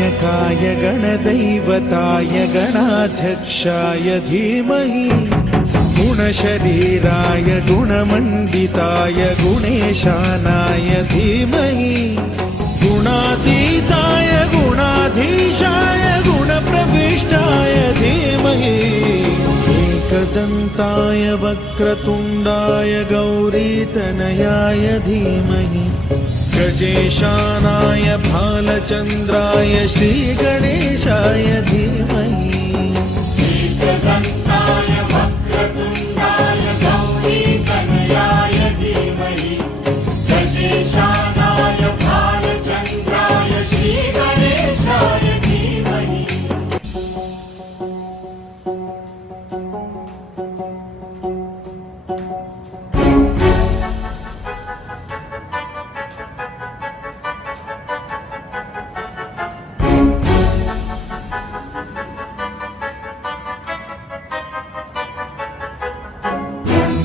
गणनायकाय गणदैवताय गणाध्यक्षाय धीमहि गुणशरीराय गुणमण्डिताय गुणेशानाय धीमहि गुणातीताय गुणाधीशाय गुणप्रविष्टाय धीमहि एकदन्ताय वक्रतुण्डाय गौरीतनयाय धीमहि गजेशानाय भालचन्द्राय श्रीगणेशाय धीमहि एकदन्ताय वक्रतुण्डाय गौरीतनयाय धीमहि गजेशानाय भालचन्द्राय श्रीगणेशाय धीमहि।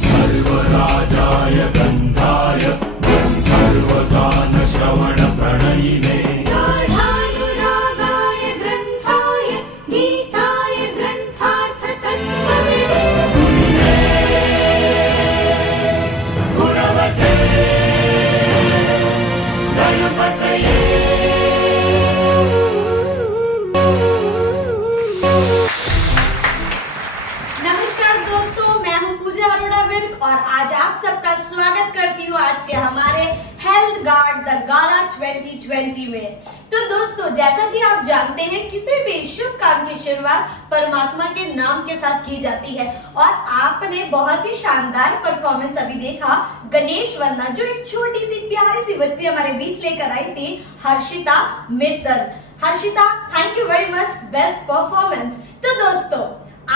सर्वराजाय गन्धाय सर्वगानश्रवणप्रणयिने गाढानुरागाय ग्रन्थाय गीताय ग्रन्थार्थतत्त्वविदे गुणवते गणपतये। नमस्कार दोस्तों, मैं हूं पूजा अरोड़ा विर्क और आज आप सबका स्वागत करती हूं आज के हमारे हेल्थ गार्ड द गाला 2020 में। तो दोस्तों, जैसा कि आप जानते हैं, किसी भी शुभ काम की शुरुआत परमात्मा के नाम के साथ की जाती है और आपने बहुत ही शानदार परफॉर्मेंस अभी देखा गणेश वंदना, जो एक छोटी सी प्यारी सी बच्ची हमारे बीच लेकर आई थी, Harshita Mittal. Harshita, thank you very much, best performance. तो दोस्तों,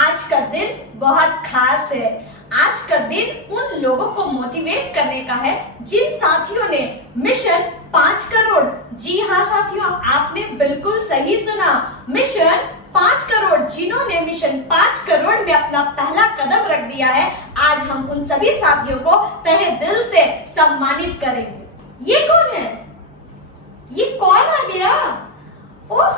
आज का दिन बहुत खास है। आज का दिन उन लोगों को मोटिवेट करने का है जिन साथियों ने मिशन 5 करोड़, जी हाँ साथियों, आपने बिल्कुल सही सुना, मिशन 5 करोड़, जिन्होंने मिशन 5 करोड़ में अपना पहला कदम रख दिया है, आज हम उन सभी साथियों को तहे दिल से सम्मानित करेंगे। ये कौन है? ये कौन आ गया? ओह,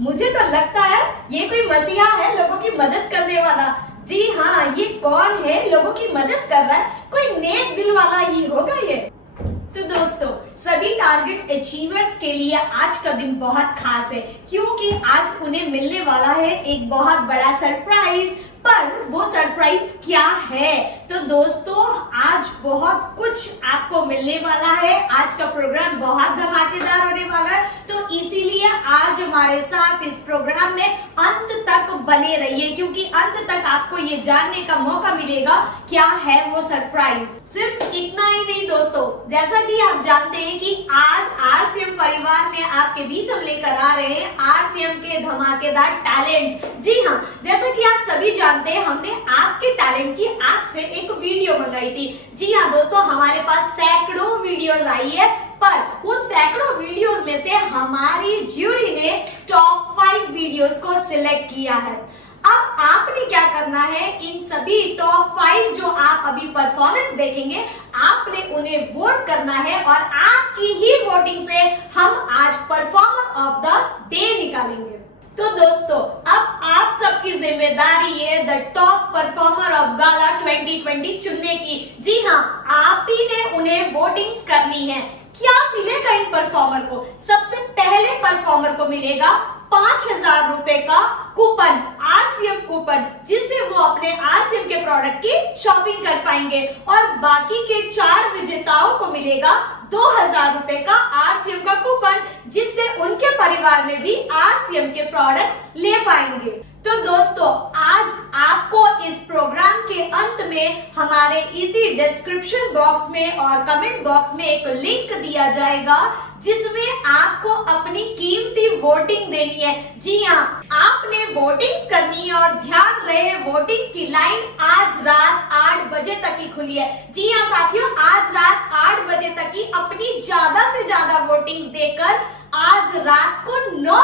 मुझे तो लगता है ये कोई मसीहा है, लोगों की मदद करने वाला। जी हाँ, ये कौन है लोगों की मदद कर रहा है? कोई नेक दिल वाला ही होगा ये। तो दोस्तों, सभी टारगेट अचीवर्स के लिए आज का दिन बहुत खास है, क्योंकि आज उन्हें मिलने वाला है एक बहुत बड़ा सरप्राइज। पर वो सरप्राइज क्या है? तो दोस्तों, आज बहुत कुछ आपको मिलने वाला है। आज का प्रोग्राम बहुत धमाकेदार होने वाला है, तो इसीलिए आज हमारे साथ इस प्रोग्राम में अंत तक बने रहिए, क्योंकि अंत तक आपको ये जानने का मौका मिलेगा क्या है वो सरप्राइज। सिर्फ इतना ही नहीं दोस्तों, जैसा कि आप जानते हैं कि आज आरसीएम परिवार में आपके बीच हम लेकर आ रहे हैं आरसीएम के धमाकेदार टैलेंट्स। जी हाँ, जैसा कि आप सभी जानते हैं, हमने आपके टैलेंट की आपसे एक वीडियो मंगाई थी। जी हाँ दोस्तों, हमारे पास सैकड़ों वीडियोस आई है, पर उन सैकड़ों वीडियोस में से हमारी ज्यूरी ने टॉप 5 वीडियोस को सिलेक्ट किया है। अब आपने क्या करना है, इन सभी टॉप 5 जो आप अभी परफॉर्मेंस देखेंगे, आपने उन्हें वोट करना है और आपकी ही वोटिंग से हम आज परफॉर्मर ऑफ द डे निकालेंगे। तो दोस्तों, अब आप सबकी जिम्मेदारी है द टॉप परफॉर्मर ऑफ गाला 2020 चुनने की। जी हाँ, आप ही ने उन्हें वोटिंग्स करनी है। क्या मिलेगा इन परफॉर्मर को? सबसे पहले परफॉर्मर को मिलेगा 5000 रुपए का कूपन, आरसीएम कूपन, जिससे वो अपने आरसीएम के प्रोडक्ट की शॉपिंग कर पाएंगे। और बाकी के 4 विजेताओं को मिलेगा 2000 रुपए का आरसीएम का कूपन, जिससे उनके परिवार में भी आरसीएम के प्रोडक्ट्स ले पाएंगे। तो दोस्तों, आज आपको इस प्रोग्राम के अंत में हमारे इसी डिस्क्रिप्शन बॉक्स में और कमेंट बॉक्स में एक लिंक दिया जाएगा, जिसमें आपको अपनी कीमती वोटिंग देनी है। जी हाँ, आपने वोटिंग्स करनी है और ध्यान रहे, वोटिंग्स की लाइन आज रात 8 बजे तक ही खुली है। जी हाँ साथियों, आज रात 8 बजे तक ही अपनी ज्यादा से ज्यादा वोटिंग्स देकर आज रात को 9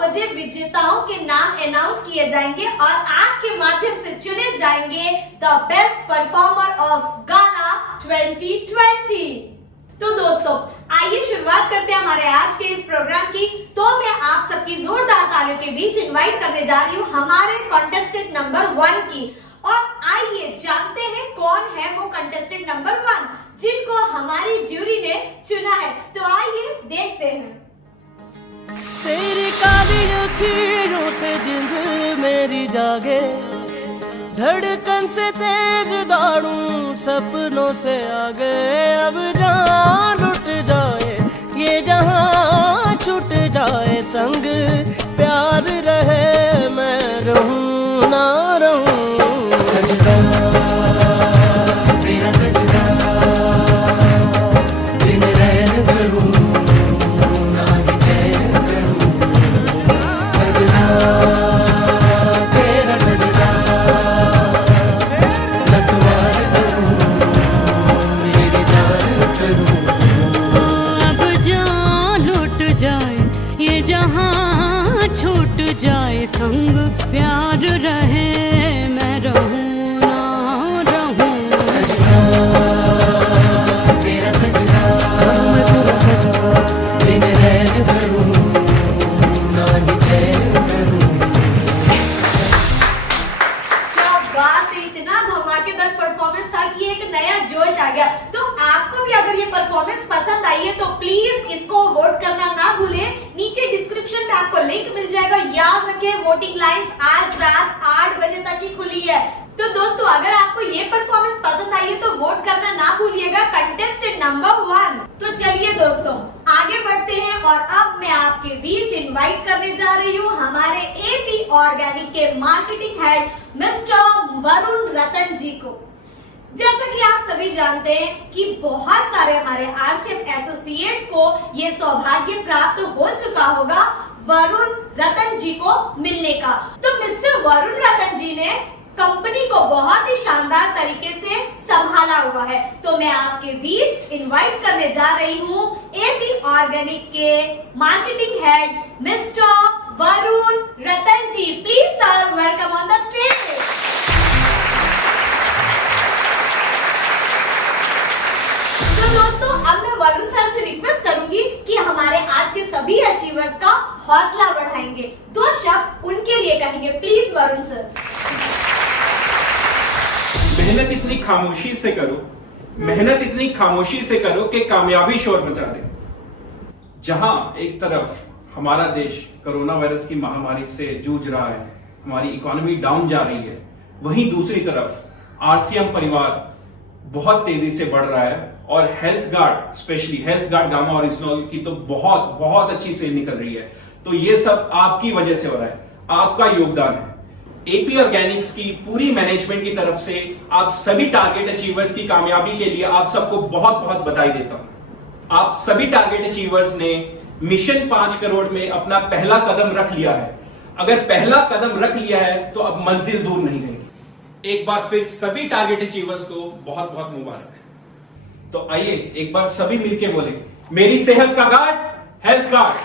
बजे विजेताओं के नाम अनाउंस किए जाएंगे और आपके माध्यम से चुने जाएंगे द बेस्ट परफॉर्मर ऑफ गाला 2020। तो दोस्तों आइए शुरुआत करते हैं हमारे आज के इस प्रोग्राम की। तो मैं आप सबकी जोरदार तालियों के बीच इनवाइट करने जा रही हूँ हमारे कंटेस्टेंट नंबर 1 की। और आइए जानते हैं कौन है वो कंटेस्टेंट नंबर 1 जिनको हमारी ज्यूरी ने चुना है। तो आइए देखते हैं। तेरी काली लकीरों से जिंद मेरी जागे, धड़कन से तेज दौड़ूं सपनों से आगे। अब जहाँ लुट जाए ये जहाँ छूट जाए, संग प्यार रहे मैं रहूं ना रहूं। सजदा तेरा सजदा, दिन रैन करूं ना ही चैन करूं। सजदा तेरा सजदा, नतवार करूं मेरी जान करूं। अब जहाँ लुट जाए ये जहाँ छूट जाए, संग प्यार रहे मैं रहूं ना रहूं। सजदा तेरा सजदा, मैं तेरा सजदा, दिन रैन करूं ना ही चैन करूं। क्या बात है, इतना धमाकेदार परफॉर्मेंस था कि एक नया जोश आ गया। तो आपको भी अगर ये परफॉर्मेंस पसंद आई है तो प्लीज इसको वोट करना ना भूलें। नीचे डिस्क्रिप्शन में आपको लिंक मिल जाएगा। याद रखें वोटिंग लाइंस आज रात 8 बजे तक ही खुली है। तो दोस्तों अगर आपको ये परफॉर्मेंस पसंद आई है तो वोट करना ना भूलिएगा कंटेस्टेंट नंबर 1। तो चलिए दोस्तों आगे बढ़ते हैं और अब मैं आपके बीच इनवाइट करने जा रही हूँ हमारे एपी ऑर्गेनिक के marketing head mister Varun Ratan जी को। जैसा कि आप सभी जानते हैं कि बहुत सारे हमारे आरसीएम एसोसिएट को ये सौभाग्य प्राप्त हो चुका होगा वरुण रतन जी को मिलने का। तो मिस्टर वरुण रतन जी ने कंपनी को बहुत ही शानदार तरीके से संभाला हुआ है। तो मैं आपके बीच इनवाइट करने जा रही हूँ एपी ऑर्गेनिक के marketing head mister Varun Ratan ji. Please sir welcome on the stage. तो दोस्तों अब मैं वरुण सर से रिक्वेस्ट करूंगी कि हमारे आज के सभी अचीवर्स का हौसला बढ़ाएंगे। 2 शब्द उनके लिए कहेंगे। Please Varun sir. मेहनत इतनी खामोशी से करो, मेहनत इतनी खामोशी से करो कि कामयाबी शोर मचा दे। जहां एक तरफ हमारा देश कोरोना वायरस की महामारी से जूझ रहा है, हमारी इकोनॉमी डाउन जा रही है, वहीं दूसरी तरफ आरसीएम परिवार बहुत तेजी से बढ़ रहा है और health guard, specially health guard gamma और इस्नॉल की तो बहुत बहुत अच्छी सेल निकल रही है। तो ये सब आपकी वजह से हो रहा है, आपका योगदान है। एपी ऑर्गेनिक्स की पूरी मैनेजमेंट की तरफ से आप सभी टारगेट अचीवर्स की कामयाबी के लिए आप सबको बहुत बहुत बधाई देता हूं। आप सभी टारगेट अचीवर्स ने मिशन 5 करोड़ में अपना पहला कदम रख लिया है। अगर पहला कदम रख लिया है तो अब मंजिल दूर नहीं रहेगी। एक बार फिर सभी टारगेट अचीवर्स को बहुत बहुत मुबारक। तो आइए एक बार सभी मिलके बोले, मेरी सेहत का guard health guard.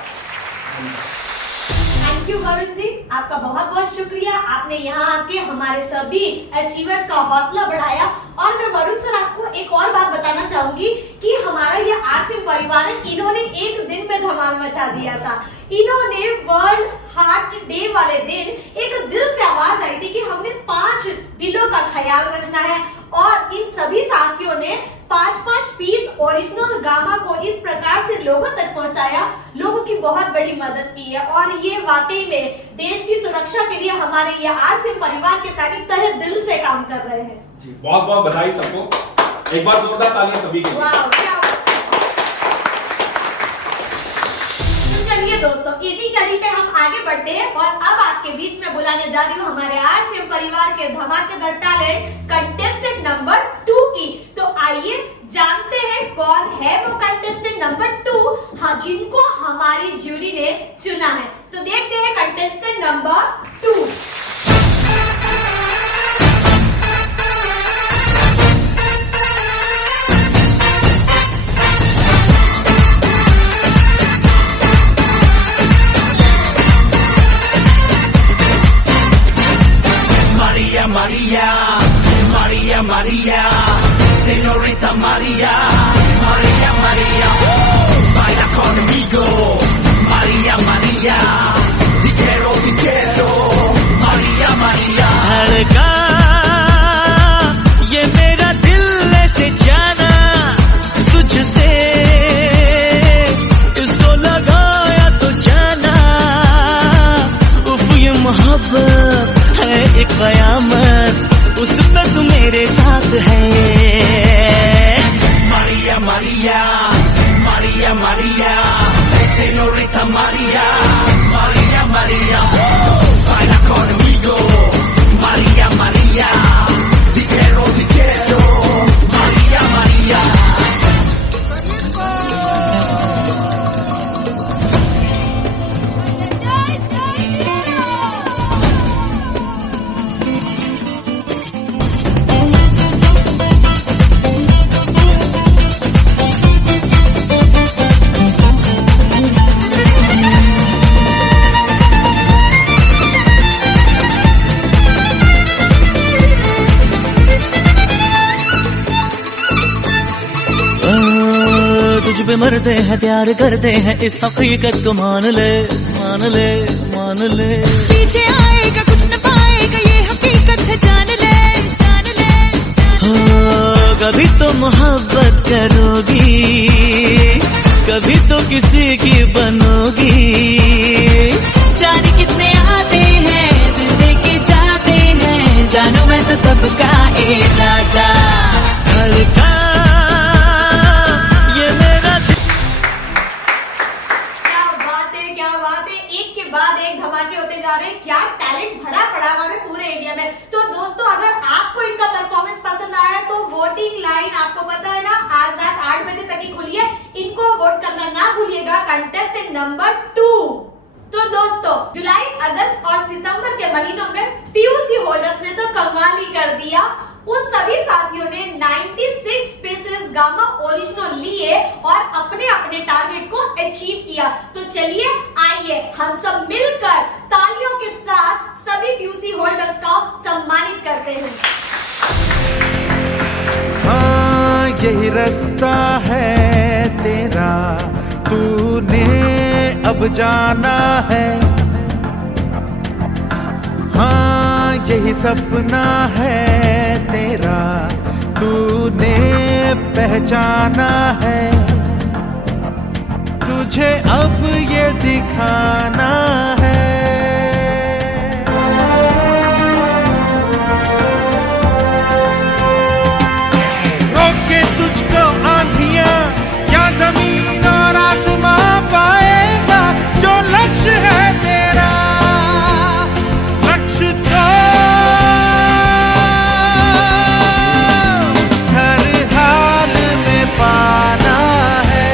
Thank you Varun ji, आपका बहुत बहुत शुक्रिया। आपने यहाँ आके हमारे सभी अचीवर्स का हौसला बढ़ाया। और मैं वरुण सर आपको एक और बात बताना चाहूंगी कि हमारा ये आरसीएम परिवार है, इन्होंने एक दिन में धमाल मचा दिया था। इन्होंने वर्ल्ड हार्ट डे वाले दिन एक दिल से आवाज आई थी कि हमने 5 दिलों का ख्याल रखना है और इन सभी साथियों ने 5-5 पीस ओरिजिनल गामा को इस प्रकार से लोगों तक पहुंचाया, लोगों की बहुत बड़ी मदद की है। और ये वाकई में देश की सुरक्षा के लिए हमारे ये आरसीएम परिवार के साथ तहे दिल से काम कर रहे हैं। जी बहुत बहुत बधाई सबको। एक बार जोरदार तालियां सभी के लिए। वाह, क्या बात। तो चलिए दोस्तों इसी कड़ी पे हम आगे बढ़ते हैं और अब आपके बीच में बुलाने जा रही हूँ हमारे आरसीएम परिवार के धमाकेदार टैलेंट कंटेस्टेंट नंबर 2 की। तो आइए जानते हैं कौन है वो कंटेस्टेंट नंबर 2, हाँ जिनको हमारी ज्यूरी ने चुना है। तो देखते हैं contestant number 2। Maria, Maria, Maria, Señorita Maria, Maria, Maria. Maria, te quiero, Maria, Maria. धड़का ये मेरा दिल ऐसे जाना तुझसे, इसको लगाया तो जाना, उफ ये मोहब्बत है एक कयामत, उसमें तू मेरे साथ है। Maria, Maria, Maria, Maria, señorita Maria, Maria, Maria, baila conmigo, Maria, Maria, te quiero, Maria, Maria. तुझ पे मरते हैं प्यार करते हैं, इस हकीकत को मान ले, मान ले, मान ले। पीछे आएगा कुछ न पाएगा, ये हकीकत है, जान ले, जान ले, जान ले। हो कभी तो मोहब्बत करोगी, कभी तो किसी की बनोगी। जाने कितने आते हैं, दिल दे के जाते हैं, जानू मैं तो सबका इरादा। धड़का ये मेरा क्या बात है, एक के बाद एक धमाके होते जा रहे हैं। क्या टैलेंट भरा पड़ा हमारे पूरे इंडिया में। तो दोस्तों अगर आपको इनका परफॉर्मेंस पसंद आया तो वोटिंग लाइन आपको पता है ना, आज रात 8 बजे तक ही खुली है, इनको वोट करना ना भूलिएगा। Contestant number 2। तो दोस्तों जुलाई, अगस्त और सितंबर के महीनों में पीयूसी होल्डर्स ने तो कमाल ही कर दिया। उन सभी साथियों ने 96 पीसेस गामा ओरिजिनल लिए और अपने अपने टारगेट को अचीव किया। तो चलिए आइए हम सब मिलकर तालियों के साथ सभी पीयूसी होल्डर्स का सम्मानित करते हैं। हाँ यही रास्ता है तेरा, तूने अब जाना है। हाँ यही सपना है तेरा, तूने पहचाना है। तुझे अब ये दिखाना है। रोके तुझको आंधियां या जमीन और आसमां पाएगा, जो लक्ष्य है तेरा, लक्ष्य तो हर हाल में पाना है।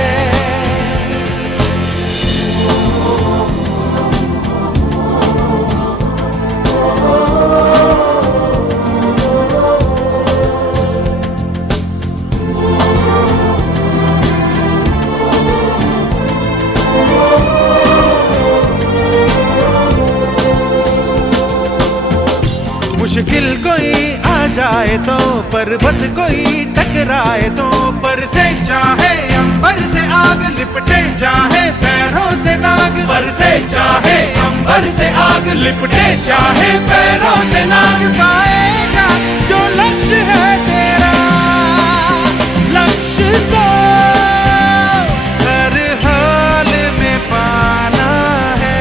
मुश्किल कोई आ जाए तो, पर्वत कोई टकराए तो, पर से चाहे अंबर से आग लिपटे, चाहे पैरों से नाग, पर से चाहे अंबर से आग लिपटे, चाहे पैरों से नाग, पाएगा जो लक्ष्य है तेरा, लक्ष्य तो हर हाल में पाना है।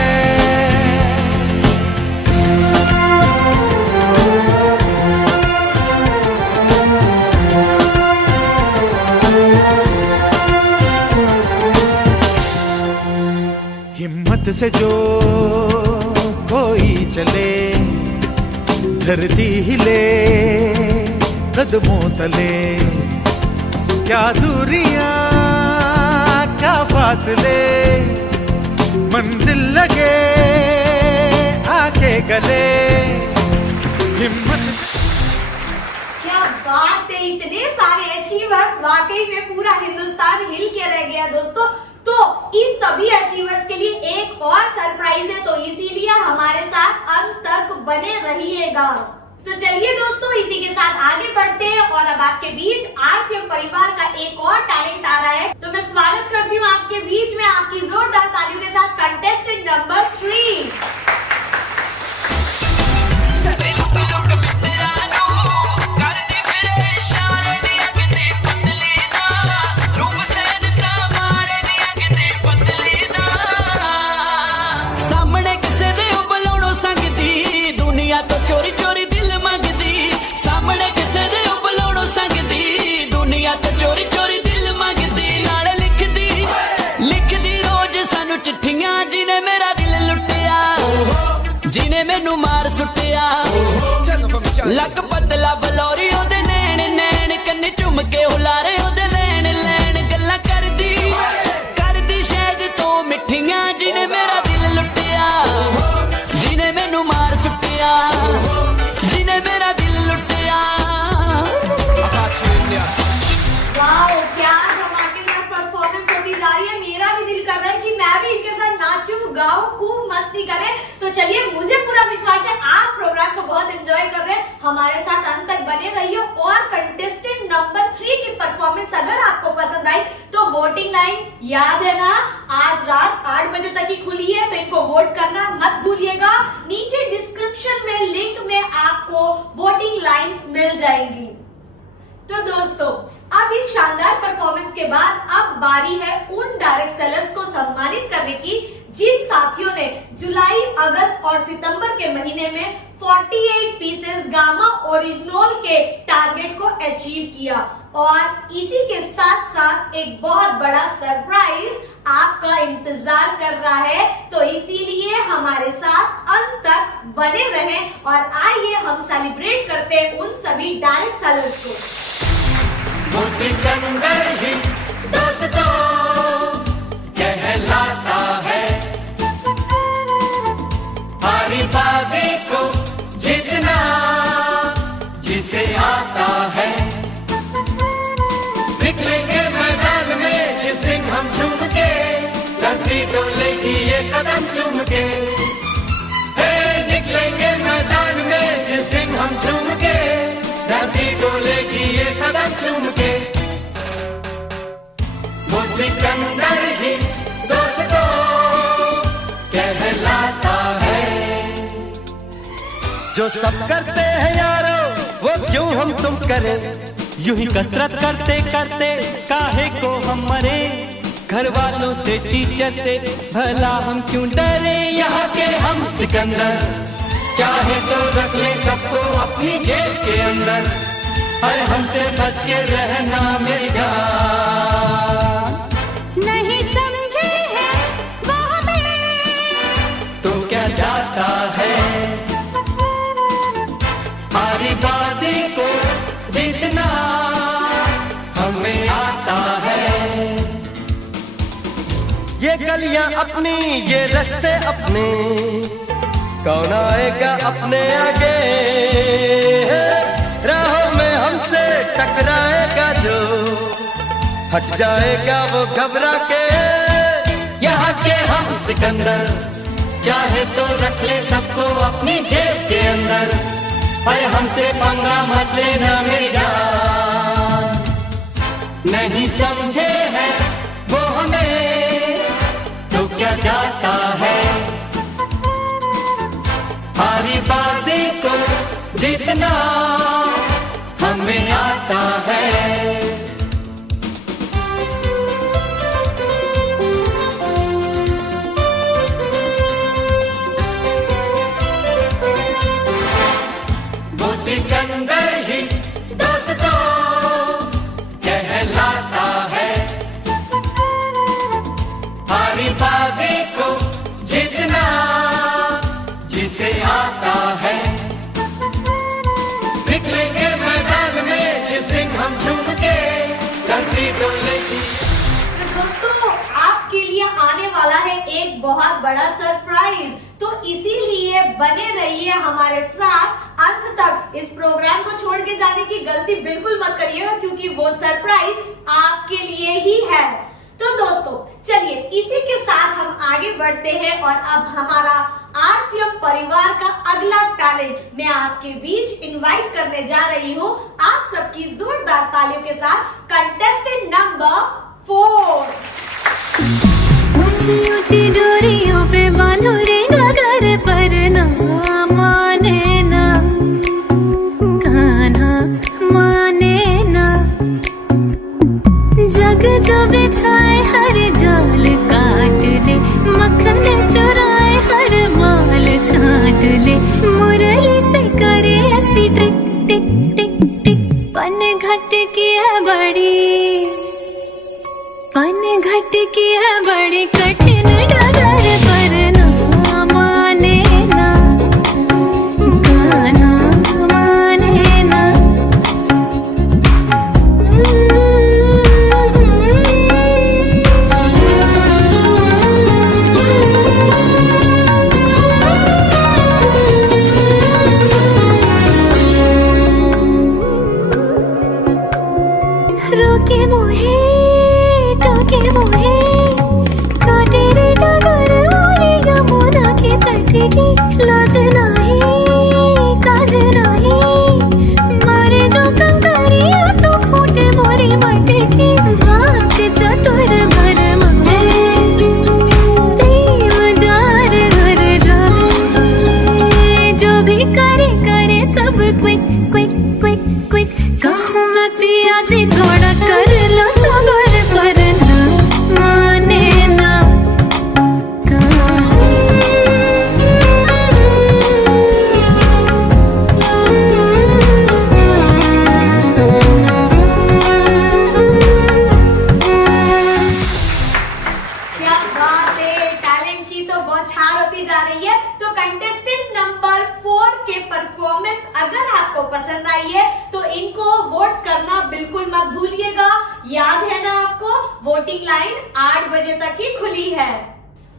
हिम्मत से जो कोई चले, धरती हिले कदमों तले, क्या दूरियां क्या फासले, मंजिल लगे आके गले। हिम्मत क्या बात है, इतने सारे अचीवर्स, वाकई में पूरा हिंदुस्तान हिल के रह गया दोस्तों। तो इन सभी अचीवर्स के लिए एक और सरप्राइज है, तो इसीलिए हमारे साथ अंत तक बने रहिएगा। तो चलिए दोस्तों, इसी के साथ आगे बढ़ते हैं और अब आपके बीच आरसीएम परिवार का एक और टैलेंट आ रहा है। तो मैं स्वागत करती हूँ आपके बीच में आपकी जोरदार तालियों के साथ कंटेस्टेंट नंबर 3। सामने किसे दे बुलाउणो संगदी दुनिया तो चोरी चोरी दिल मंगदी। सामने किसे दे बुलाउणो संगदी दुनिया तो चोरी चोरी दिल मंगदी। नाले लिखदी रोज सानू चिट्ठियां जिने मेरा दिल लुटिया, जिने मैनू मार सुटिया। लक पतला बलौरी ओदे नैन नैन कन्ने चुम के हुलारे ओदे लैन लैन गल्ला करदी शायद तो मिठियां जिने मेरा दिल लुटिया, जिने मैनू मार सुटिया, जिने मेरा दिल लुटिया। वाओ, क्या धमाकेदार परफॉर्मेंस होती जा रही है। मेरा भी दिल कर रहा है कि मैं भी इनके साथ नाचूं, गाऊं, खूब मस्ती करें। तो चलिए, मुझे पूरा विश्वास है आप प्रोग्राम को बहुत एंजॉय कर रहे हैं। हमारे साथ अंत तक बने रहिए और कंटेस्टेंट नंबर 3 की परफॉर्मेंस अगर आपको पसंद आई तो वोटिंग लाइन याद है ना, आज रात 8 बजे तक ही खुली है, तो इनको वोट करना मत भूलिएगा। नीचे डिस्क्रिप्शन में लिंक में आपको वोटिंग लाइंस मिल जाएंगी। तो दोस्तों, अब इस शानदार परफॉर्मेंस के बाद अब बारी है उन डायरेक्ट सेलर्स को सम्मानित करने की जिन साथियों ने जुलाई, अगस्त और सितंबर के महीने में 48 पीसेस गामा ओरिजिनल के टारगेट को अचीव किया। और इसी के साथ साथ एक बहुत बड़ा सरप्राइज आपका इंतजार कर रहा है, तो इसीलिए हमारे साथ अंत तक बने रहें और आइए हम सेलिब्रेट करते हैं उन सभी डायरेक्ट सेलर्स को। वो सिकंदर ही दोस्तों कहलाता है, हारी बाजी को जीतना जिसे आता है। निकलेंगे मैदान में जिस दिन हम झूम के, धरती डोलेगी ये कदम चूम के। निकलेंगे मैदान में जिस दिन हम झूम के, धरती डोलेगी ये कदम चूम के। वो सिकंदर ही दोस्तों कहलाता है। जो सब करते हैं यारो वो क्यों हम तुम करें, यूं ही कसरत करते करते काहे को हम मरे। घर वालों से टीचर से भला हम क्यों डरे, यहाँ के हम सिकंदर चाहे तो रख ले सबको अपनी जेब के अंदर। और हमसे बच के रहना मेरी जान। नहीं समझे हैं वो हमें, तो क्या जाता है हमारी बाजी को जीतना हमें आता है। ये गलियां अपनी ये रास्ते अपने, कौन आएगा अपने आगे। राहों में हमसे टकराएगा जो, हट जाएगा वो घबरा के। यहाँ के हम सिकंदर चाहे तो रख ले सबको अपनी जेब के अंदर। पर हमसे पंगा मत लेना मेरी जान। नहीं समझे हैं वो हमें, तो क्या जाता है हारी बाजी को जीतना हमें आता है। वो सिकंदर ही दोस्तों कहलाता है, हारी बाजी को जीतना जिसे आता है। निकलेंगे मैदान में जिस दिन हम झूम के, धरती डोलेगी। तो दोस्तों, आपके लिए आने वाला है एक बहुत बड़ा सरप्राइज, तो इसीलिए बने रहिए हमारे साथ अंत तक। इस प्रोग्राम को छोड़ के जाने की गलती बिल्कुल मत करिएगा, क्योंकि वो सरप्राइज आपके लिए ही है। तो दोस्तों, चलिए इसी के साथ हम आगे बढ़ते हैं और अब हमारा आर RCM परिवार का अगला टैलेंट मैं आपके बीच इनवाइट करने जा रही हूँ। आप सबकी जोरदार तालियों के साथ कंटेस्टेंट नंबर 4। ऊंची ऊंची डोरियों पे बांधो रे गगर पर ना माने ना कान्हा माने ना जग जो बिछाए हर जाल काट ले मक्खन चुराए हर माल छाट ले मुरली से करे ऐसी टिक टिक टिक टिक पन घट की है बड़ी पन घट की है बड़ी कठिन डगर पर ना माने ना गाना माने ना रोके मोहे टोके मोहे काटे रे डगर मोरी यमुना के तट की लाज नाही काज नाही मारे जो कंकरिया तो फूटे मोरी मटकी वाक चतुर भरम में तेम जार हर जाने जो भी करे करे सब क्विक क्विक क्विक क्विक कहूँ मैं पिया जी थोड़ा कर लो सबर पर ना माने ना क्या बात है, टैलेंट की तो बौछार होती जा रही है। तो कंटेस्टेंट नंबर 4 के परफॉर्मेंस अगर आपको पसंद आई है तो इनको वोट करना बिल्कुल मत भूलिएगा। याद है ना आपको, वोटिंग लाइन 8 बजे तक ही खुली है।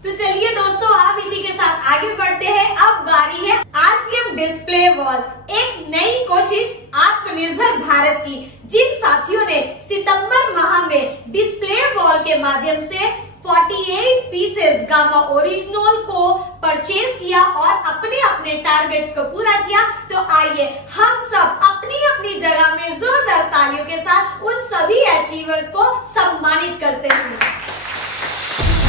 तो चलिए दोस्तों, आप इसी के साथ आगे बढ़ते हैं। अब बारी है RCM डिस्प्ले वॉल, एक नई कोशिश आत्मनिर्भर भारत की। जिन साथियों ने सितंबर माह में डिस्प्ले वॉल के माध्यम से 48 पीसेस गामा ओरिजिनल को परचेज किया और अपने अपने टारगेट्स को पूरा किया, तो आइए हम सब अपनी अपनी जगह में जोरदार तालियों के साथ उन सभी अचीवर्स को सम्मानित करते हैं।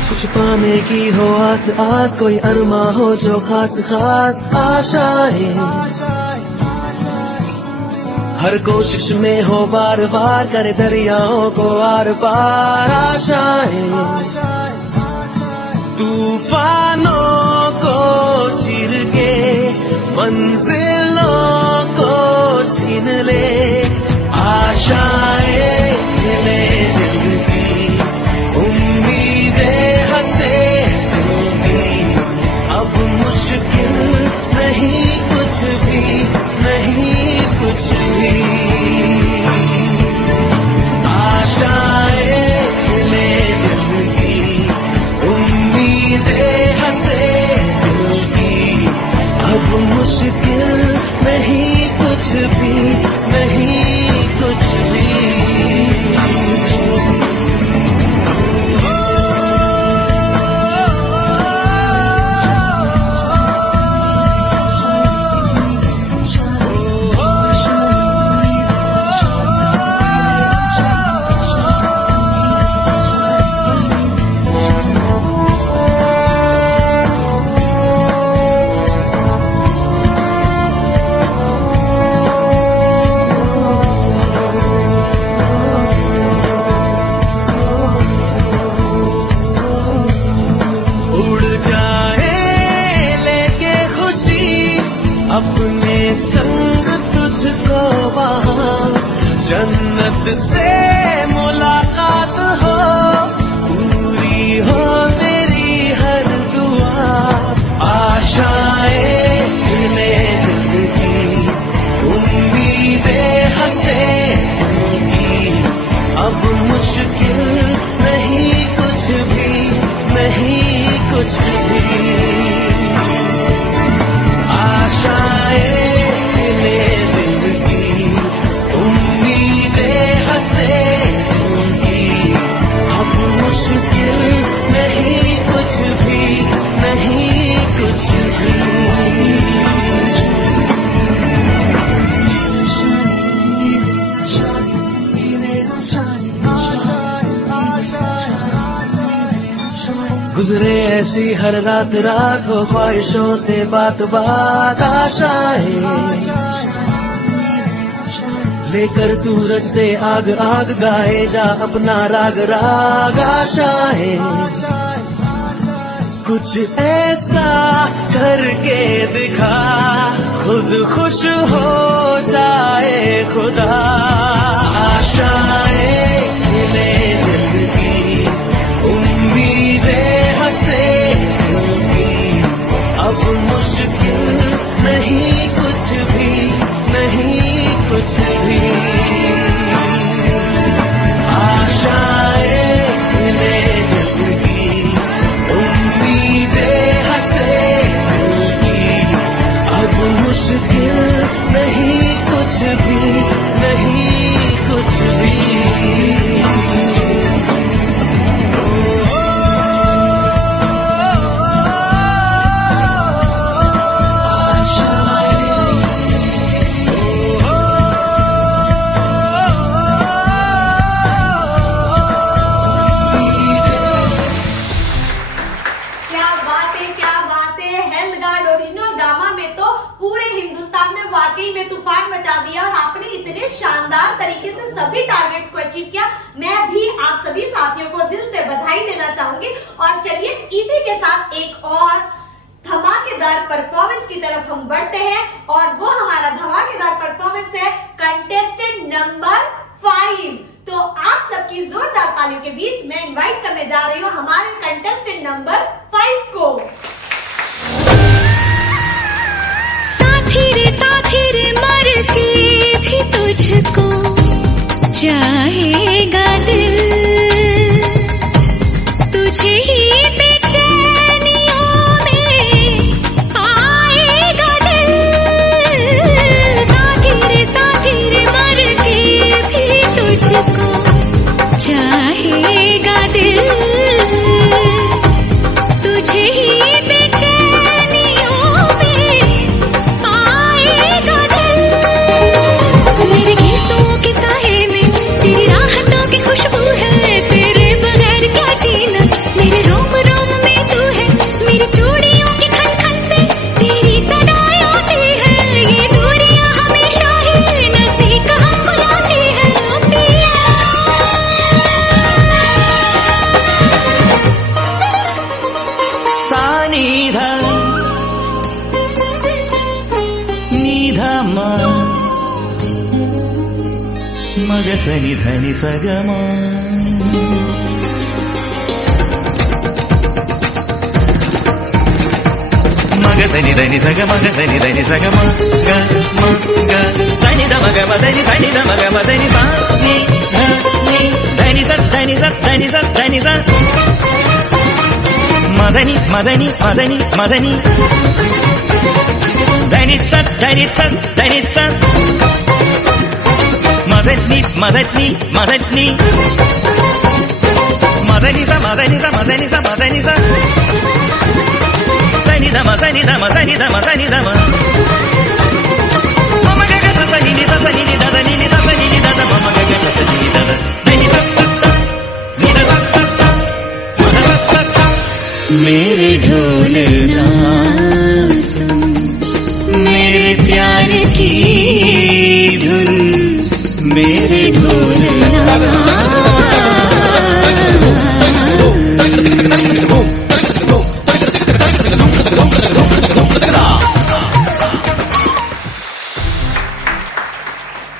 कुछ पाने की हो आस आस, कोई अरमा हो जो खास खास आशाएं, हर कोशिश में हो बार बार करे दरियाओं को आर पार आशाएं, तूफानों को चीर के मंजिलों को छीन ले आशाएं ले दिल की उम्मीदें हंसे दिल की, अब मुश्किल नहीं कुछ भी नहीं कुछ भी आशाएं ले दिल की उम्मीदें हंसे दिल की, अब मुश्किल नहीं कुछ भी नहीं कुछ भी। अपने संग तुझको वहाँ जन्नत से मुलाकात हो, पूरी हो मेरी हर दुआ आशाएं ले दिल की उम्मीदें हंसे दिल की, अब मुश्किल नहीं कुछ भी नहीं कुछ भी आशाएं ले दिल की उम्मीदें हंसे गुजरे ऐसी हर रात रात हो ख्वाहिशों से बात बात आशाएं लेकर सूरज से आग आग गाए जा अपना राग राग आशाएं कुछ ऐसा करके दिखा खुद खुश हो जाए खुदा आशाएं खिले दिल की उम्मीदें हंसे दिल की अब मुश्किल नहीं कुछ भी नहीं कुछ भी आशाएं खिले दिल की उम्मीदें हंसे दिल की अब मुश्किल नहीं कुछ भी नहीं कुछ भी में तूफान मचा दिया और आपने इतने शानदार तरीके से सभी टारगेट्स को अचीव किया। मैं भी आप सभी साथियों को दिल से बधाई देना चाहूंगी। और चलिए इसी के साथ एक और धमाकेदार परफॉर्मेंस की तरफ हम बढ़ते हैं और वो हमारा धमाकेदार परफॉर्मेंस है कंटेस्टेंट नंबर 5। तो आप सबकी जोरदार तालियों के बीच मैं इनवाइट करने जा रही हूँ हमारे कंटेस्टेंट नंबर 5 को। साथी रे मर के भी तुझको चाहेगा दिल तुझे ही बेचैनियों में आएगा दिल साथी रे मर के भी तुझको चाहेगा दिल तुझे ही खुशबू है तेरे बगैर क्या जीना मेरे रोम रोम में तू है मेरी चूड़ियों की खन खन से तेरी सदाएं आती है ये दूरियां हमेशा ही नजदीक हम बुलाती है सानिधा निधा मग सनि धनि सगमा मग सनि धनि सग मग सनि धनि सगम ग म ग सनि ध मग म धनि सनि ध मग म धनि सा नि धनि स धनि स धनि स धनि स मदनि मदनि मदनि मदनि धनि स धनि स धनि स मदनी मदनी मदनी मदनी सा मदनी सा मदनी सा मदनी सा सनि ध म सनि ध म सनि ध म सनि ध म मम ग ग स सनि नि स सनि नि ध ध नि नि स सनि नि ध ध मम ग ग स सनि नि ध ध नि ध स स नि ध स स म ध स स मेरे ढोलना मेरे प्यार की धुन मेरे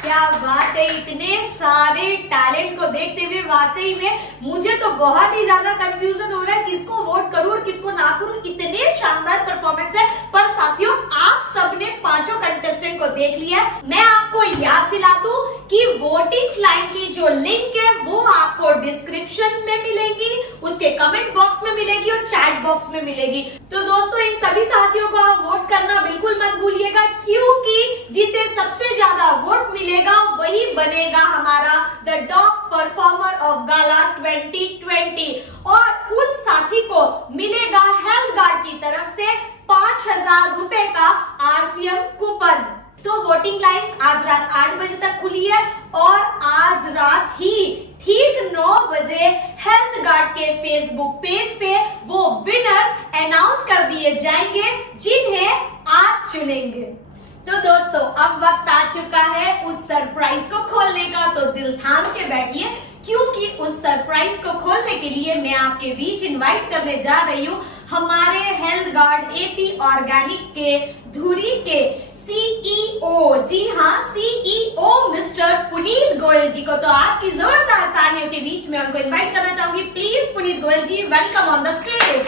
क्या बात है, इतने सारे टैलेंट को देखते हुए वाकई में मुझे तो बहुत ही ज्यादा कंफ्यूजन हो रहा है किसको वोट करूं और किसको ना करूं। इतने शानदार परफॉर्मेंस है। पर साथियों आप सबने पांचों कंटेस्टेंट को देख लिया। मैं आपको याद दिला दूं कि वोटिंग लाइन की जो लिंक है वो आपको डिस्क्रिप्शन में मिलेगी, उसके कमेंट बॉक्स में मिलेगी और चैट बॉक्स में मिलेगी। तो दोस्तों इन सभी साथियों को आप वोट करना बिल्कुल मत भूलिएगा, क्योंकि जिसे सबसे ज्यादा वोट मिलेगा वही बनेगा हमारा द टॉप परफॉर्मर ऑफ गाला 2020 और उस साथी को मिलेगा हेल्थ गार्ड की तरफ से 5000 रुपए का RCM कूपन। तो वोटिंग लाइन्स आज रात 8 बजे तक खुली है और आज रात ही ठीक 9 बजे हेल्थ गार्ड के फेसबुक पेज पे वो विनर्स अनाउंस कर दिए जाएंगे जिन्हें आप चुनेंगे। तो दोस्तों अब वक्त आ चुका है उस सरप्राइज को खोलने का, तो दिल थाम के बैठिए क्योंकि उस सरप्राइज को खोलने के लिए मैं आपके बीच इनवाइट करने जा रही हूँ हमारे हेल्थ गार्ड एपी ऑर्गेनिक के धुरी के सीईओ, जी हाँ सीईओ मिस्टर पुनीत गोयल जी को। तो आपकी जोरदार तालियों के बीच में उनको इनवाइट करना चाहूंगी। Please Puneet Goyal ji, welcome on the stage.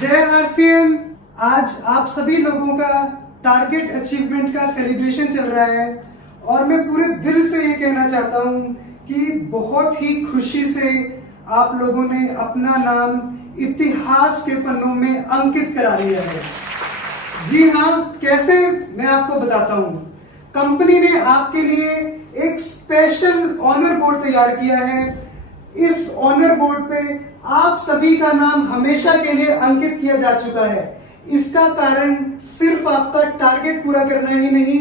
जय आरसीएम। आज आप सभी लोगों का टारगेट अचीवमेंट का सेलिब्रेशन चल रहा है और मैं पूरे दिल से ये कहना चाहता हूँ कि बहुत ही खुशी से आप लोगों ने अपना नाम इतिहास के पन्नों में अंकित करा लिया है। जी हाँ, कैसे, मैं आपको बताता हूँ। कंपनी ने आपके लिए एक स्पेशल ऑनर बोर्ड तैयार किया है। इस ऑनर बोर्ड पे आप सभी का नाम हमेशा के लिए अंकित किया जा चुका है। इसका कारण सिर्फ आपका टारगेट पूरा करना ही नहीं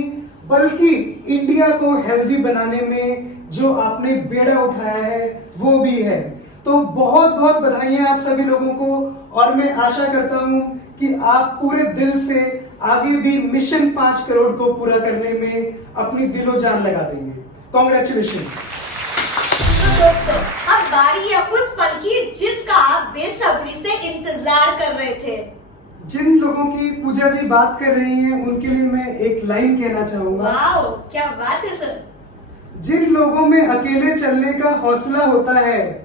बल्कि इंडिया को हेल्दी बनाने में जो आपने बेड़ा उठाया है वो भी है। तो बहुत बहुत बधाइयां आप सभी लोगों को और मैं आशा करता हूं कि आप पूरे दिल से आगे भी मिशन 5 करोड़ को पूरा करने में अपनी दिलो जान लगा देंगे। कॉन्ग्रेचुलेशंस। तो दोस्तों अब बारी है उस पल की जिसका आप बेसब्री से इंतजार कर रहे थे। जिन लोगों की पूजा जी बात कर रही हैं उनके लिए मैं एक लाइन कहना चाहूंगा। वाओ, क्या बात है सर। जिन लोगों में अकेले चलने का हौसला होता है,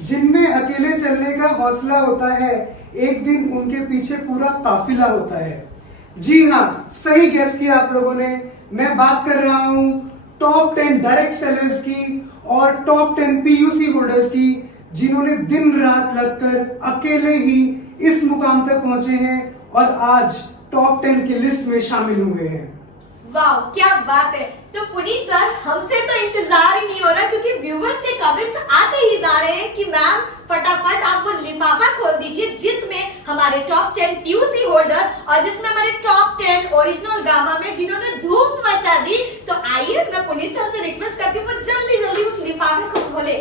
जिनमें अकेले चलने का हौसला होता है, एक दिन उनके पीछे पूरा काफिला होता है। जी हाँ, सही गेस किया आप लोगों ने। मैं बात कर रहा हूँ टॉप 10 डायरेक्ट सेलर्स की और टॉप 10 पीयूसी होल्डर्स की, जिन्होंने दिन रात लगकर अकेले ही इस मुकाम तक पहुंचे हैं और आज टॉप 10 की लिस्ट में शामिल हुए हैं। वाह, क्या बात है। तो पुनीत सर, हमसे तो इंतजार ही नहीं हो रहा क्योंकि व्यूवर्स के कमेंट्स आते ही जा रहे हैं कि मैम फटाफट आप वो लिफाफा खोल दीजिए जिसमें हमारे टॉप 10 पीयूसी होल्डर और जिसमें हमारे टॉप 10 ओरिजिनल गामा में जिन्होंने धूम मचा दी। तो आइए मैं पुनीत सर से रिक्वेस्ट करती हूँ वो जल्दी जल्दी उस लिफाफे को खोले।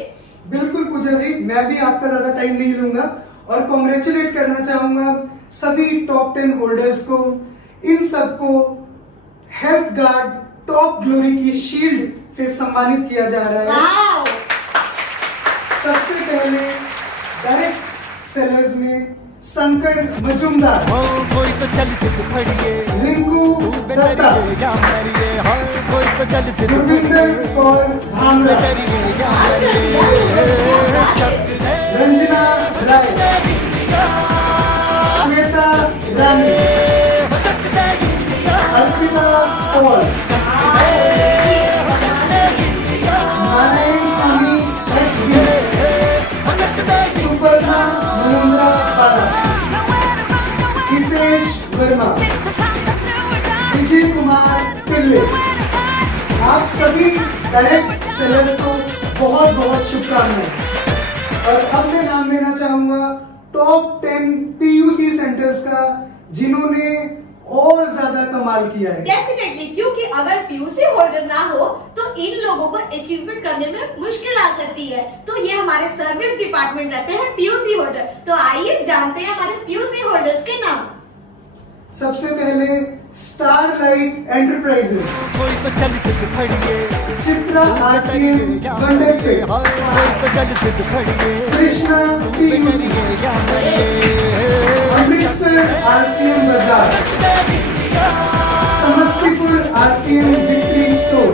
बिल्कुल पूजा जी, मैं भी आपका ज्यादा टाइम नहीं लूंगा और कॉन्ग्रेचुलेट करना चाहूंगा सभी टॉप 10 होल्डर्स को। इन सबको हेल्थ गार्ड टॉप ग्लोरी की शील्ड से सम्मानित किया जा रहा है। सबसे पहले डायरेक्ट सेलर्स में शंकर मजुमदार, कोई तो चल के खड़िए, रिंकू दत्ता, कोई तो चल के गुरविंदर कौर भामरा, रंजना राय, श्वेता रानी, अर्पिता पॉल, नारायण स्वामी HB, सुपर्णा महेंद्रा बाला, हितेश वर्मा, विजय कुमार पिल्ले। आप सभी डायरेक्ट सेलर्स को बहुत बहुत शुभकामनाएं। और अब मैं नाम लेना चाहूंगा टॉप 10 पीयूसी सेंटर्स का जिन्होंने और ज्यादा कमाल किया है। डेफिनेटली, क्योंकि अगर पीयूसी होल्डर ना हो तो इन लोगों को अचीवमेंट करने में मुश्किल आ सकती है। तो ये हमारे सर्विस डिपार्टमेंट रहते हैं पीयूसी होल्डर। तो आइए जानते हैं हमारे पीयूसी होल्डर्स के नाम। सबसे पहले स्टारलाइट एंटरप्राइजेज, कोई तो चल के खड़िए, चित्रा आरसीएम गंडेपे, कोई तो चल के खड़िए, कृष्णा पीयूसी, अमृतसर आरसीएम बाजार, Samastipur RCM victory store,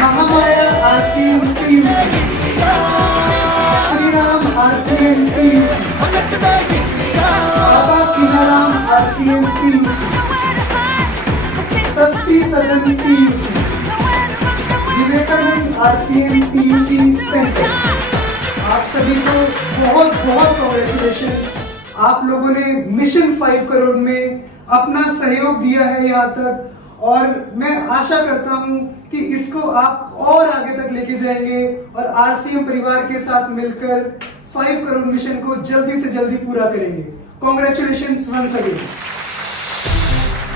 Mahamaya RCM PUC, Shriram RCM PUC, Baba Kinaram RCM PUC, Sasti Sadan PUC, Vivekanand RCM PUC centre. आप सभी को बहुत बहुत कॉन्ग्रेचुलेशंस। आप लोगों ने मिशन 5 करोड़ में अपना सहयोग दिया है यहाँ तक और मैं आशा करता हूँ कि इसको आप और आगे तक लेके जाएंगे और आरसीएम परिवार के साथ मिलकर 5 करोड़ मिशन को जल्दी से जल्दी पूरा करेंगे। Congratulations once again.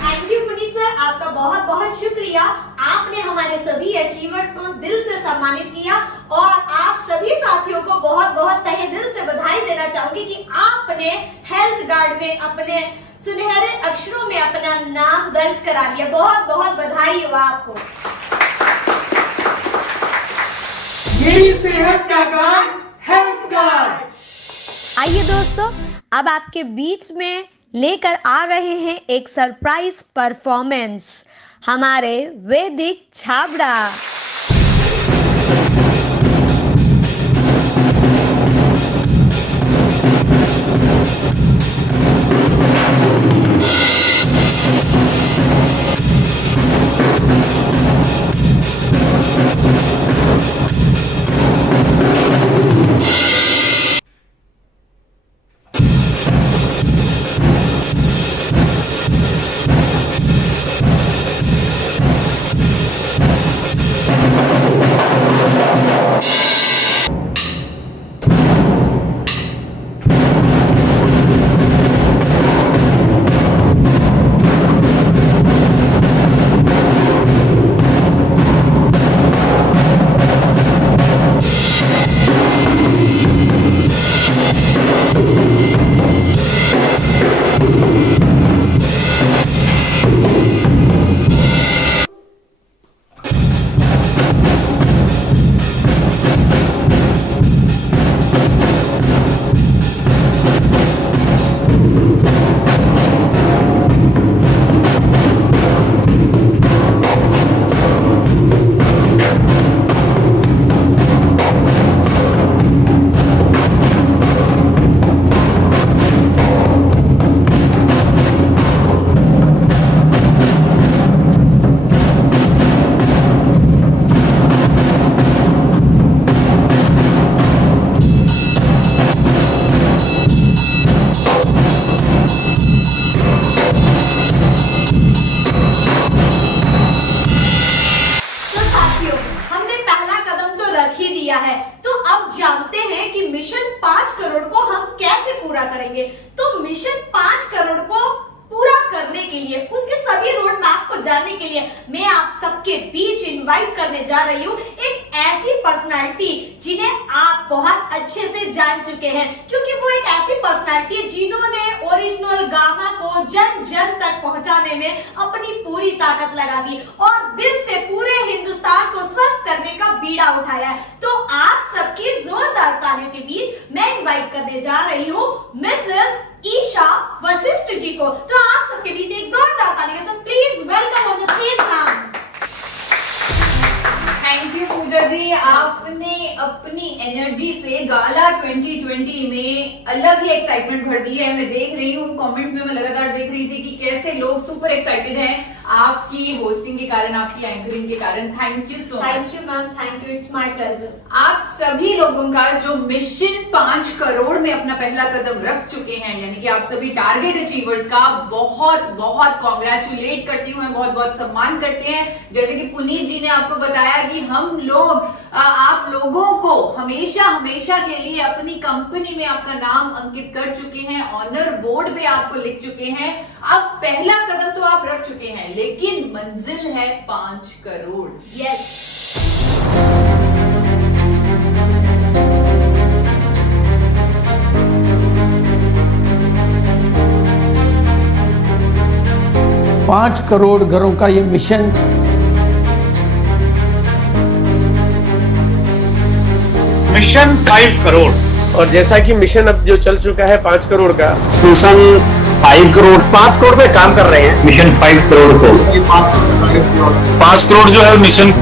Thank you Puneet sir, आपका बहुत बहुत शुक्रिया। आपने हमारे सभी अचीवर्स को दिल से सम्मानित किया और आप सभी साथियों को बहुत बहुत तहे दिल से बधाई देना चाहूंगी कि आपने हेल्थ गार्ड में अपने सुनहरे अक्षरों में अपना नाम दर्ज करा लिया। बहुत बहुत बधाई हो आपको। यही सेहत का गार्ड, हेल्थ गार्ड। आइए दोस्तों, अब आपके बीच में लेकर आ रहे हैं एक सरप्राइज परफॉर्मेंस, हमारे वैदिक छाबड़ा। तो अब जानते हैं कि मिशन 5 करोड़ को हम कैसे पूरा करेंगे। तो मिशन 5 करोड़ को पूरा करने के लिए, उसके सभी रोड मैप को जानने के लिए मैं आप सबके बीच इनवाइट करने जा रही हूँ एक ऐसी पर्सनालिटी जिन्हें आप बहुत अच्छे से जान चुके हैं, क्योंकि वो एक ऐसी पर्सनालिटी है जिन्होंने ओरिजिनल गामा को जन जन तक पहुंचाने में अपनी पूरी ताकत लगा दी और दिल से पूरे हिंदुस्तान को स्वस्थ करने का बीड़ा उठाया है। तो आप सबकी जोरदार तालियों के बीच मैं इनवाइट करने जा रही हूँ मिसेस ईशा वशिष्ठ जी को। तो आप सबके बीच एक जोरदार ताली के साथ please welcome on the stage ma'am. Thank you Pooja ji, आपने अपनी एनर्जी से गाला 2020 में अलग ही एक्साइटमेंट भर दी है। मैं देख रही हूँ कमेंट्स में, मैं लगातार देख रही थी कि कैसे लोग सुपर एक्साइटेड हैं आपकी होस्टिंग के कारण, आपकी एंकरिंग के कारण। Thank you so much. Thank you ma'am, thank you, it's my pleasure. आप सभी लोगों का जो मिशन 5 करोड़ में अपना पहला कदम रख चुके हैं, यानी कि आप सभी टारगेट अचीवर्स का बहुत बहुत कॉन्ग्रेचुलेट करती हूँ, बहुत बहुत सम्मान करते हैं। जैसे कि पुनीत जी ने आपको बताया कि हम लोग आप लोगों को हमेशा हमेशा के लिए अपनी कंपनी में आपका नाम अंकित कर चुके हैं, ऑनर बोर्ड पे आपको लिख चुके हैं। अब पहला कदम तो आप रख चुके हैं, लेकिन मंजिल है 5 करोड़। यस। 5 करोड़ घरों का ये मिशन मिशन 5 करोड़, और जैसा कि मिशन अब जो चल चुका है 5 करोड़ का, मिशन 5 करोड़ 5 करोड़ पे काम कर रहे हैं। मिशन 5 करोड़ को 5 करोड़ जो है मिशन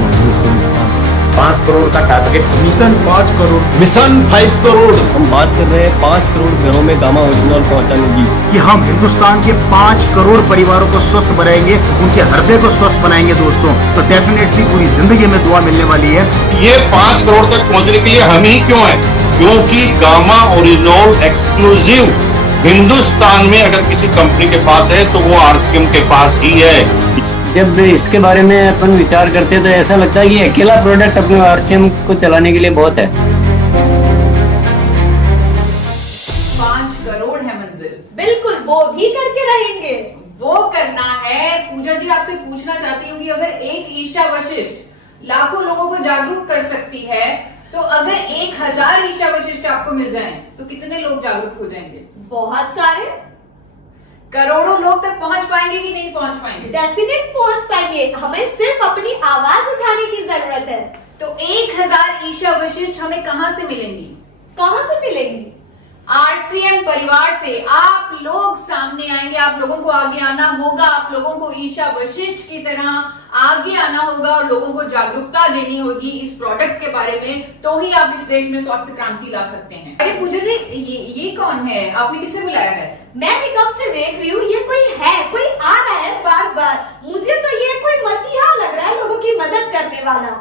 5 करोड़ का target, mission 5 crore, mission 5 crore. हम बात कर रहे हैं 5 करोड़ घरों में गामा ओरिजिनल पहुंचाने की, कि हम हिंदुस्तान के 5 करोड़ परिवारों को स्वस्थ बनाएंगे, उनके हृदय को स्वस्थ बनाएंगे दोस्तों। तो डेफिनेटली पूरी जिंदगी में दुआ मिलने वाली है। ये 5 करोड़ तक पहुंचने के लिए हम ही क्यों है? क्योंकि गामा ओरिजिनल एक्सक्लूसिव हिंदुस्तान में अगर किसी कंपनी के पास है तो वो आरसीएम के पास ही है। जब इसके बारे में अपन विचार करते हैं तो ऐसा लगता है कि अकेला प्रोडक्ट अपने आरसीएम को चलाने के लिए बहुत है। 5 करोड़ है मंजिल, बिल्कुल वो भी करके रहेंगे। वो करना है। पूजा जी आपसे पूछना चाहती ईशा वशिष्ठ लाखों लोगों को जागरूक कर सकती है, तो अगर 1000 ईशा वशिष्ठ आपको मिल जाएं, तो कितने लोग जागरूक हो जाएंगे? बहुत सारे, करोड़ों लोग तक पहुंच पाएंगे कि नहीं पहुंच पाएंगे? डेफिनेट पहुंच पाएंगे। हमें सिर्फ अपनी आवाज उठाने की जरूरत है। तो 1000 ईशा वशिष्ठ हमें कहां से मिलेंगी? कहां से मिलेंगी? आरसीएम परिवार से आप लोग सामने आएंगे, आप लोगों को आगे आना होगा, आप लोगों को ईशा वशिष्ठ की तरह आगे आना होगा और लोगों को जागरूकता देनी होगी इस प्रोडक्ट के बारे में, तो ही आप इस देश में स्वास्थ्य क्रांति ला सकते हैं। अरे पूजा जी, ये कौन है? आपने किसे बुलाया है? मैं भी कब से देख रही हूँ, ये कोई है, कोई आ रहा है बार बार। मुझे तो ये कोई मसीहा लग रहा है, लोगों की मदद करने वाला।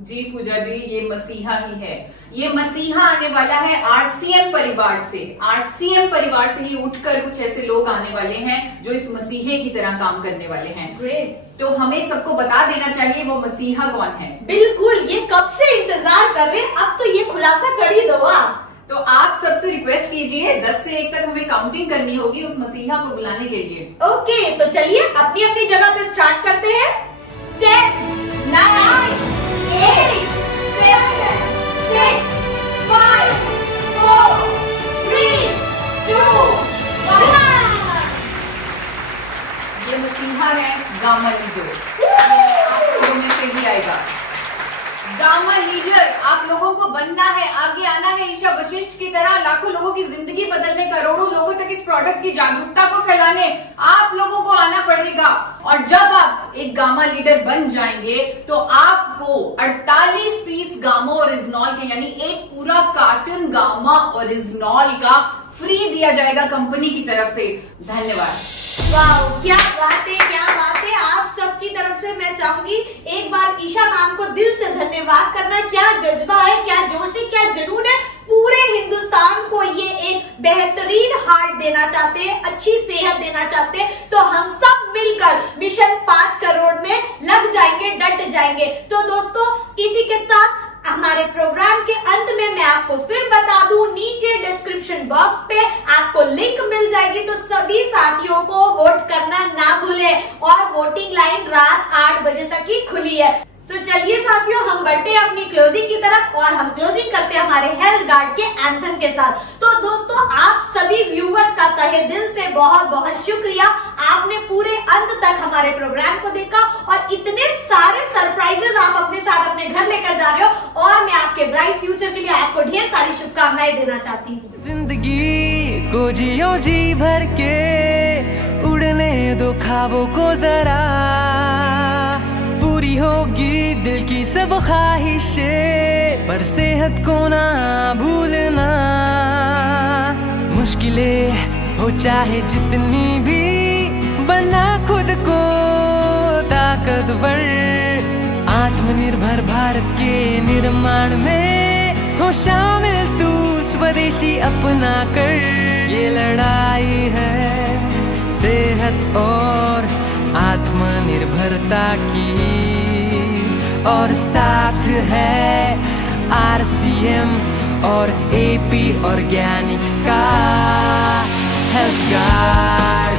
जी पूजा जी, ये मसीहा ही है। ये मसीहा आने वाला है आरसीएम परिवार से। आरसीएम परिवार से ही उठकर कुछ ऐसे लोग आने वाले हैं जो इस मसीहे की तरह काम करने वाले हैं। ग्रेट। तो हमें सबको बता देना चाहिए वो मसीहा कौन है। बिल्कुल, ये कब से इंतजार कर रहे हैं, अब तो ये खुलासा कर ही दो आप। तो आप सबसे रिक्वेस्ट कीजिए, 10 से 1 तक हमें काउंटिंग करनी होगी उस मसीहा को बुलाने के लिए। ओके, तो चलिए अपनी अपनी जगह पे स्टार्ट करते हैं। 10, 9, 8, 7, 6, 5, 4, 3, 2, 1। ये मसीहा है गामा लीडर। आप लोगों में से ही आएगा गामा लीडर। आप लोगों को बनना है, आगे आना है ईशा वशिष्ठ की तरह, लाखों लोगों की जिंदगी बदलने, करोड़ों लोगों तक इस प्रोडक्ट की जागरूकता को फैलाने आप लोगों को आना पड़ेगा। और जब आप एक गामा लीडर बन जाएंगे तो आपको 48 पीस गामा ओरिजिनॉल के, यानी एक पूरा कार्टन गामा ओरिजिनॉल का फ्री दिया जाएगा कंपनी की तरफ से। धन्यवाद। वाओ, क्या बात है, क्या बात है। आप सबकी तरफ से मैं चाहूंगी एक बार ईशा मैम को दिल से धन्यवाद करना। क्या जज्बा है, क्या जोश है, क्या जुनून है। पूरे हिंदुस्तान को ये एक बेहतरीन हार्ट देना चाहते हैं, अच्छी सेहत देना चाहते हैं, तो हम सब मिलकर मिशन 5 करोड़ में लग जाएंगे, डट जाएंगे। तो दोस्तों, इसी के साथ हमारे प्रोग्राम के अंत में मैं आपको फिर बता दूं, नीचे डिस्क्रिप्शन बॉक्स पे आपको लिंक मिल जाएगी, तो सभी साथियों को वोट करना ना भूलें। और वोटिंग लाइन रात 8 बजे तक ही खुली है। तो चलिए साथियों, हम बढ़ते हैं अपनी क्लोजिंग की तरफ और हम क्लोजिंग करते हैं हमारे हेल्थ गार्ड के एंथम के साथ। तो दोस्तों, आप सभी व्यूवर्स का तहे दिल से बहुत बहुत शुक्रिया। आपने पूरे अंत तक हमारे प्रोग्राम को देखा और इतने सारे सरप्राइजेस आप अपने साथ अपने घर लेकर जा रहे हो, और मैं आपके ब्राइट फ्यूचर के लिए आपको ढेर सारी शुभकामनाएं देना चाहती हूँ। जिंदगी को जियो जी भर के, उड़ने दो ख्वाबों को जरा, पूरी होगी दिल की सब ख्वाहिशें, पर सेहत को ना भूलना। मुश्किलें हो चाहे जितनी भी, बना खुद को ताकतवर, आत्मनिर्भर भारत के निर्माण में हो शामिल तू, स्वदेशी अपना कर। ये लड़ाई है सेहत और आत्मनिर्भरता की, और साथ है आरसीएम और एपी ऑर्गेनिक्स का हेल्थ गार्ड।